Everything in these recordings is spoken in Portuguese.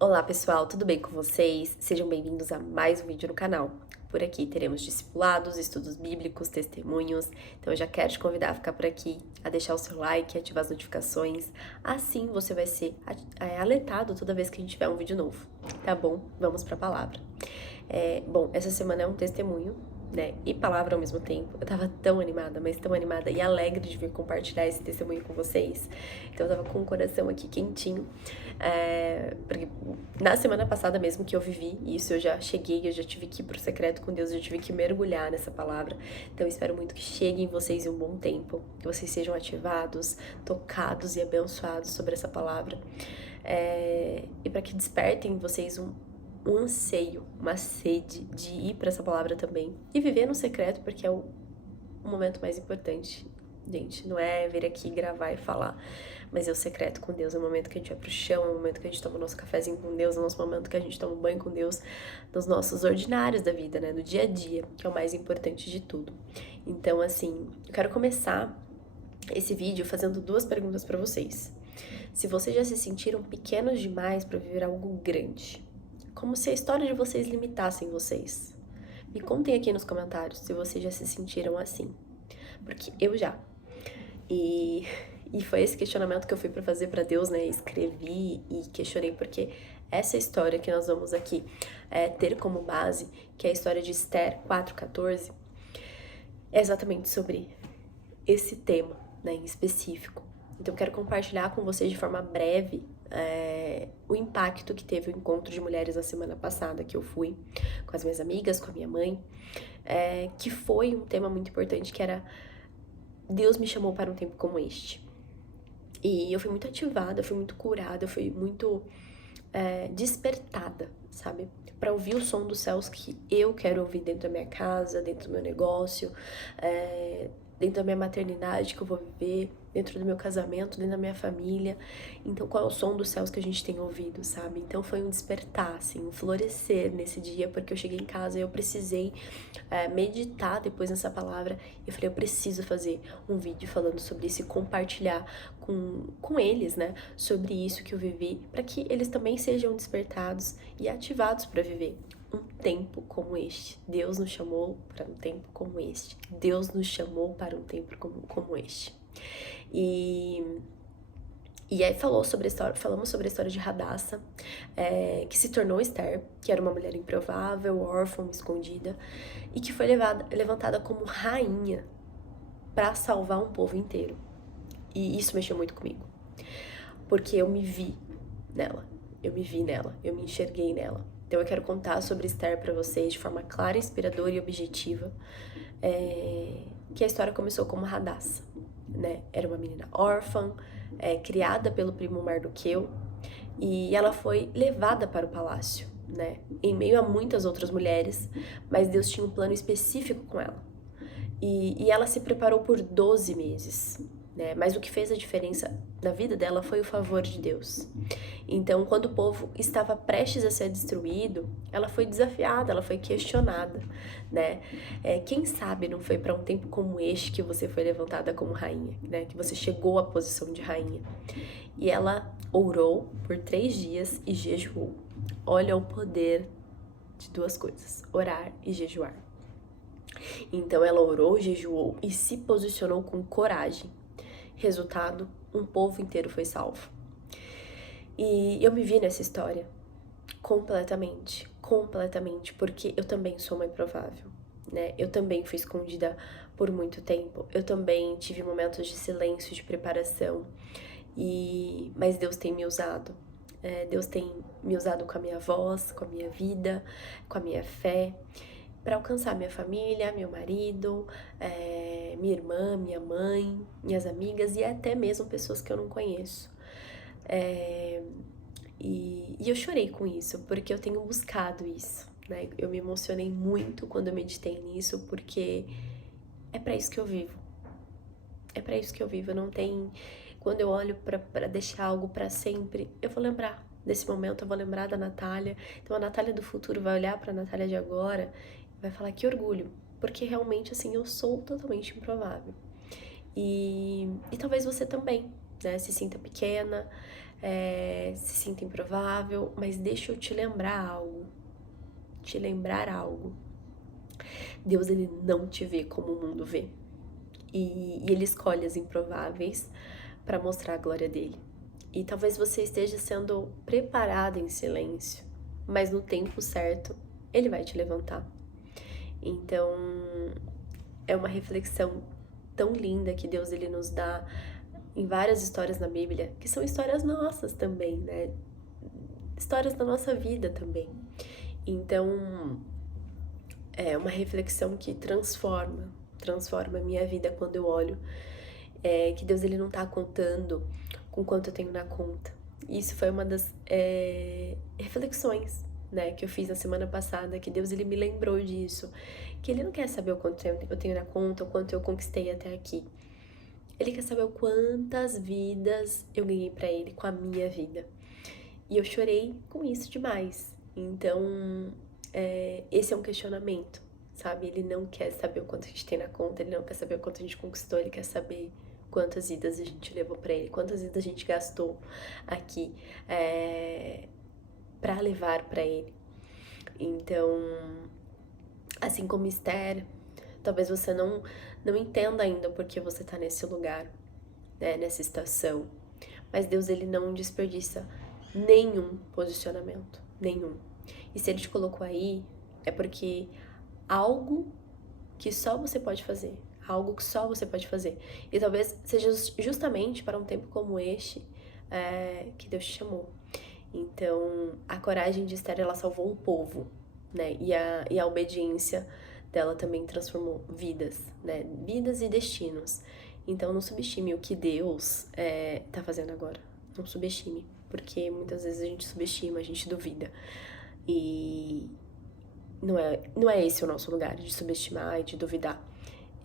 Olá pessoal, tudo bem com vocês? Sejam bem-vindos a mais um vídeo no canal. Por aqui teremos discipulados, estudos bíblicos, testemunhos, então eu já quero te convidar a ficar por aqui, a deixar o seu like, ativar as notificações, assim você vai ser alertado toda vez que a gente tiver um vídeo novo, tá bom? Vamos para a palavra. Bom, essa semana é um testemunho, né, e palavra ao mesmo tempo. Eu tava tão animada, mas tão animada e alegre de vir compartilhar esse testemunho com vocês. Então eu tava com o coração aqui quentinho, porque na semana passada mesmo que eu vivi isso, eu já cheguei, eu já tive que ir pro secreto com Deus, eu já tive que mergulhar nessa palavra. Então eu espero muito que chegue em vocês em um bom tempo, que vocês sejam ativados, tocados e abençoados sobre essa palavra. E para que despertem em vocês um anseio, uma sede de ir para essa palavra também e viver no secreto, porque é o momento mais importante, gente. Não é vir aqui gravar e falar, mas é o secreto com Deus. É o momento que a gente vai pro chão, é o momento que a gente toma o nosso cafezinho com Deus, é o nosso momento que a gente toma um banho com Deus, nos nossos ordinários da vida, né? No dia a dia, que é o mais importante de tudo. Então, assim, eu quero começar esse vídeo fazendo duas perguntas para vocês. Se vocês já se sentiram pequenos demais para viver algo grande, como se a história de vocês limitassem vocês. Me contem aqui nos comentários se vocês já se sentiram assim, porque eu já. E foi esse questionamento que eu fui para fazer para Deus, né? Escrevi e questionei, porque essa história que nós vamos aqui ter como base, que é a história de Esther 4:14, é exatamente sobre esse tema, né, em específico. Então eu quero compartilhar com vocês de forma breve o impacto que teve o encontro de mulheres na semana passada que eu fui com as minhas amigas, com a minha mãe, que foi um tema muito importante, que era Deus me chamou para um tempo como este. E eu fui muito ativada, eu fui muito curada, eu fui muito despertada, sabe? Para ouvir o som dos céus que eu quero ouvir dentro da minha casa, dentro do meu negócio, dentro da minha maternidade que eu vou viver, dentro do meu casamento, dentro da minha família. Então, qual é o som dos céus que a gente tem ouvido, sabe? Então, foi um despertar, assim, um florescer nesse dia, porque eu cheguei em casa e eu precisei meditar depois nessa palavra. Eu falei, eu preciso fazer um vídeo falando sobre isso e compartilhar com eles, né, sobre isso que eu vivi, para que eles também sejam despertados e ativados para viver um tempo como este. Deus nos chamou para um tempo como este. Deus nos chamou para um tempo como este. E aí falamos sobre a história de Radassa, que se tornou Esther, que era uma mulher improvável, órfã, escondida, e que foi levantada como rainha para salvar um povo inteiro. E isso mexeu muito comigo, porque eu me vi nela, eu me enxerguei nela. Então eu quero contar sobre Esther para vocês de forma clara, inspiradora e objetiva, que a história começou como Radassa, né? Era uma menina órfã, criada pelo primo Mardoqueu, e ela foi levada para o palácio, né? Em meio a muitas outras mulheres, mas Deus tinha um plano específico com ela. E ela se preparou por 12 meses, né? Mas o que fez a diferença na vida dela foi o favor de Deus. Então, quando o povo estava prestes a ser destruído, ela foi desafiada, ela foi questionada, né? Quem sabe não foi para um tempo como este que você foi levantada como rainha, né? Que você chegou à posição de rainha. E ela orou por 3 dias e jejuou. Olha o poder de duas coisas: orar e jejuar. Então ela orou, jejuou e se posicionou com coragem. Resultado, um povo inteiro foi salvo. E eu me vi nessa história completamente, porque eu também sou uma improvável, né? Eu também fui escondida por muito tempo. Eu também tive momentos de silêncio, de preparação. Mas Deus tem me usado. Deus tem me usado com a minha voz, com a minha vida, com a minha fé, para alcançar minha família, meu marido, minha irmã, minha mãe, minhas amigas e até mesmo pessoas que eu não conheço. E eu chorei com isso, porque eu tenho buscado isso, né? Eu me emocionei muito quando eu meditei nisso, porque é para isso que eu vivo. É para isso que eu vivo. Não tem... Quando eu olho para deixar algo para sempre, eu vou lembrar desse momento, eu vou lembrar da Natália. Então a Natália do futuro vai olhar para a Natália de agora e vai falar: que orgulho, porque realmente, assim, eu sou totalmente improvável. E talvez você também, né, se sinta pequena, se sinta improvável, mas deixa eu te lembrar algo. Deus, ele não te vê como o mundo vê. E ele escolhe as improváveis para mostrar a glória dele. E talvez você esteja sendo preparado em silêncio, mas no tempo certo, ele vai te levantar. Então, é uma reflexão tão linda que Deus ele nos dá em várias histórias na Bíblia, que são histórias nossas também, né? Histórias da nossa vida também. Então, é uma reflexão que transforma a minha vida quando eu olho que Deus ele não tá contando com quanto eu tenho na conta. Isso foi uma das reflexões, né, que eu fiz na semana passada, que Deus ele me lembrou disso, que ele não quer saber o quanto eu tenho na conta, o quanto eu conquistei até aqui. Ele quer saber o quantas vidas eu ganhei pra ele com a minha vida. E eu chorei com isso demais. Então, esse é um questionamento, sabe? Ele não quer saber o quanto a gente tem na conta, ele não quer saber o quanto a gente conquistou, ele quer saber quantas vidas a gente levou pra ele, quantas vidas a gente gastou aqui pra levar pra ele. Então, assim como Esther, talvez você não entenda ainda porque você tá nesse lugar, né, nessa estação. Mas Deus, ele não desperdiça nenhum posicionamento, nenhum. E se ele te colocou aí, é porque algo que só você pode fazer, algo que só você pode fazer. E talvez seja justamente para um tempo como este que Deus te chamou. Então, a coragem de Esther, ela salvou um povo, né? E a obediência dela também transformou vidas, né? Vidas e destinos. Então, não subestime o que Deus tá fazendo agora. Não subestime, porque muitas vezes a gente subestima, a gente duvida. E não é esse o nosso lugar, de subestimar e de duvidar.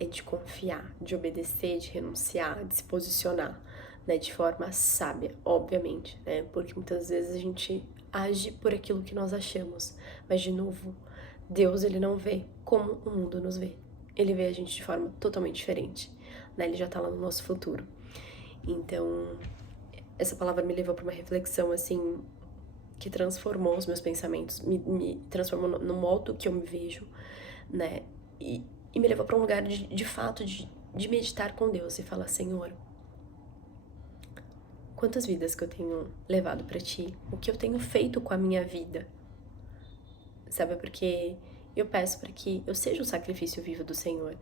É de confiar, de obedecer, de renunciar, de se posicionar, né, de forma sábia, obviamente, né, porque muitas vezes a gente age por aquilo que nós achamos, mas de novo, Deus ele não vê como o mundo nos vê, ele vê a gente de forma totalmente diferente, né, ele já tá lá no nosso futuro. Então, essa palavra me levou para uma reflexão, assim, que transformou os meus pensamentos, me transformou no modo que eu me vejo, né, e me levou para um lugar de fato de meditar com Deus e falar: Senhor, quantas vidas que eu tenho levado para Ti? O que eu tenho feito com a minha vida? Sabe, porque eu peço para que eu seja um sacrifício vivo do Senhor,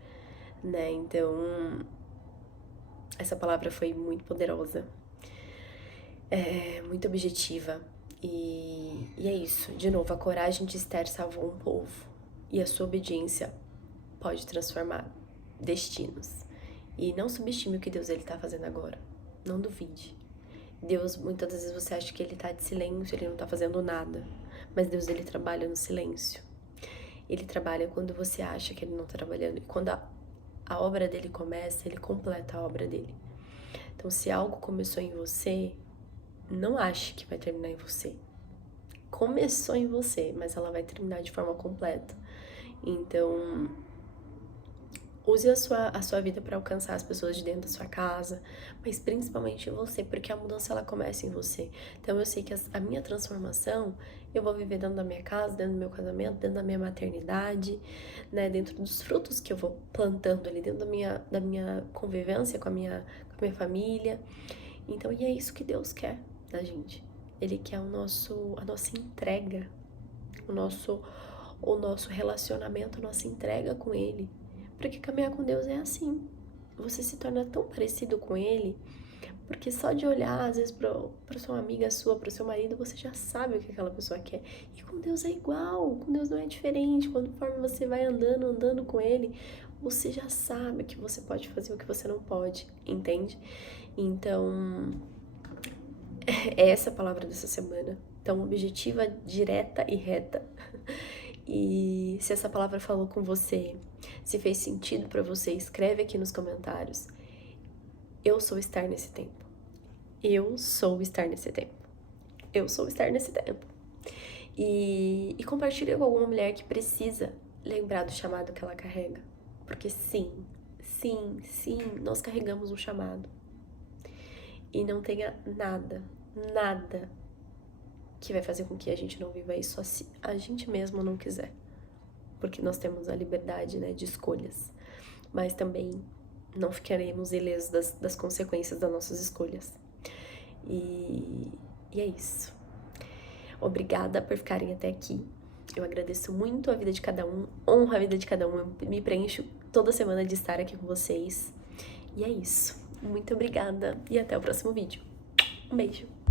né? Então, essa palavra foi muito poderosa, muito objetiva. E é isso, de novo, a coragem de Esther salvou um povo. E a sua obediência pode transformar destinos. E não subestime o que Deus ele tá fazendo agora. Não duvide. Deus, muitas vezes você acha que ele tá de silêncio, ele não tá fazendo nada. Mas Deus, ele trabalha no silêncio. Ele trabalha quando você acha que ele não tá trabalhando. E quando a obra dele começa, ele completa a obra dele. Então, se algo começou em você, não ache que vai terminar em você. Começou em você, mas ela vai terminar de forma completa. Então, use a sua vida para alcançar as pessoas de dentro da sua casa, mas principalmente você, porque a mudança ela começa em você. Então eu sei que a minha transformação eu vou viver dentro da minha casa, dentro do meu casamento, dentro da minha maternidade, né, dentro dos frutos que eu vou plantando ali, dentro da minha convivência com a minha família. Então, e é isso que Deus quer da gente. Ele quer a nossa entrega, o nosso relacionamento, a nossa entrega com Ele. Porque caminhar com Deus é assim. Você se torna tão parecido com Ele, porque só de olhar, às vezes, pra sua amiga sua, pro seu marido, você já sabe o que aquela pessoa quer. E com Deus é igual, com Deus não é diferente. Conforme você vai andando com Ele, você já sabe o que você pode fazer e o que você não pode, entende? Então, é essa a palavra dessa semana. Então, objetiva, direta e reta. E se essa palavra falou com você, se fez sentido pra você, escreve aqui nos comentários. Eu sou estar nesse tempo. Eu sou estar nesse tempo. Eu sou estar nesse tempo. E compartilha com alguma mulher que precisa lembrar do chamado que ela carrega. Porque sim, nós carregamos um chamado. E não tenha nada, nada que vai fazer com que a gente não viva isso se a gente mesmo não quiser. Porque nós temos a liberdade, né, de escolhas. Mas também não ficaremos ilesos das consequências das nossas escolhas. E é isso. Obrigada por ficarem até aqui. Eu agradeço muito a vida de cada um, honro a vida de cada um. Eu me preencho toda semana de estar aqui com vocês. E é isso. Muito obrigada e até o próximo vídeo. Um beijo!